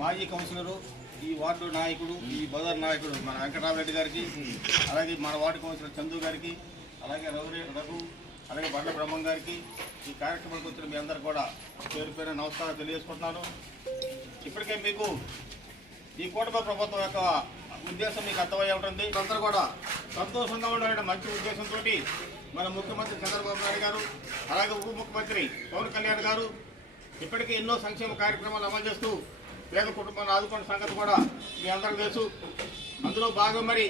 మాజీ కౌన్సిలరు ఈ వార్డు నాయకుడు ఈ బజార్ నాయకుడు మన వెంకటరామరెడ్డి గారికి అలాగే మన వార్డు కౌన్సిలర్ చందు గారికి అలాగే రఘురే రఘు అలాగే బండ్ల బ్రహ్మం గారికి ఈ కార్యక్రమానికి వచ్చిన మీ అందరు కూడా పేరు పేరు నమస్కారం తెలియజేసుకుంటున్నాను. ఇప్పటికే మీకు ఈ కూటమి ప్రభుత్వం యొక్క ఉద్దేశం మీకు అర్థమయ్యే ఉంటుంది. అందరూ కూడా సంతోషంగా ఉండాలనే మంచి ఉద్దేశంతో మన ముఖ్యమంత్రి చంద్రబాబు నాయుడు గారు అలాగే ఉప ముఖ్యమంత్రి పవన్ కళ్యాణ్ గారు ఇప్పటికే ఎన్నో సంక్షేమ కార్యక్రమాలు అమలు చేస్తూ పేద కుటుంబాన్ని ఆదుకున్న సంగతి కూడా మీ అందరికీ తెలుసు. అందులో భాగం మరి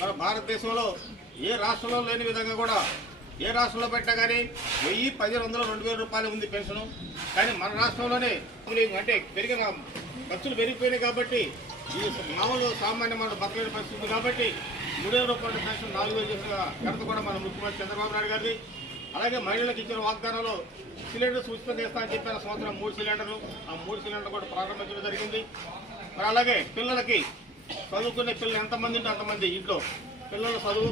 మన భారతదేశంలో ఏ రాష్ట్రంలో లేని విధంగా కూడా ఏ రాష్ట్రంలో పెట్టినా కానీ వెయ్యి పదిహేను వందలు రెండు వేల రూపాయలు ఉంది పెన్షన్. కానీ మన రాష్ట్రంలోనే అంటే పెరిగిన ఖర్చులు పెరిగిపోయినాయి కాబట్టి ఈ మామూలు సామాన్య మన బతకలేని పరిస్థితి కాబట్టి మూడు వేల రూపాయల పెన్షన్ నాలుగు వేలు చేసిన ఘనత కూడా మన ముఖ్యమంత్రి చంద్రబాబు నాయుడు గారిది. అలాగే మహిళలకు ఇచ్చిన వాగ్దానంలో సిలిండర్స్ ఉచితం చేస్తామని చెప్పిన సంవత్సరం మూడు సిలిండర్లు ఆ మూడు సిలిండర్ కూడా ప్రారంభించడం జరిగింది. మరి అలాగే పిల్లలకి చదువుకునే పిల్లలు ఎంతమంది ఉంటే అంతమంది ఇంట్లో పిల్లల చదువు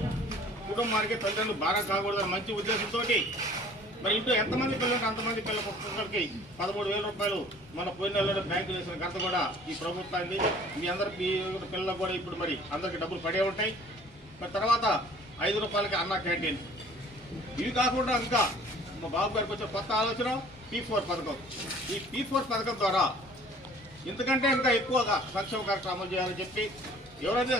కుటుంబానికి తల్లిదండ్రులు భారం కాకూడదని మంచి ఉద్దేశంతో మరి ఇంట్లో ఎంతమంది పిల్లలు అంతమంది పిల్లల పుస్తకాలకి పదమూడు వేల రూపాయలు మన పోయిన నెలలో బ్యాంకు వేసిన గంట కూడా ఈ ప్రభుత్వానికి. మీ అందరి పిల్లలకు కూడా ఇప్పుడు మరి అందరికి డబ్బులు పడే ఉంటాయి. మరి తర్వాత ఐదు రూపాయలకి అన్న క్యాంటీన్. ఇవి కాకుండా ఇంకా మా బాబు గారికి వచ్చే కొత్త ఆలోచన పీ ఫోర్ పథకం. ఈ పీ ఫోర్ పథకం ద్వారా ఇంతకంటే ఇంకా ఎక్కువగా సంక్షేమ కార్యక్రమం చేయాలని చెప్పి ఎవరైతే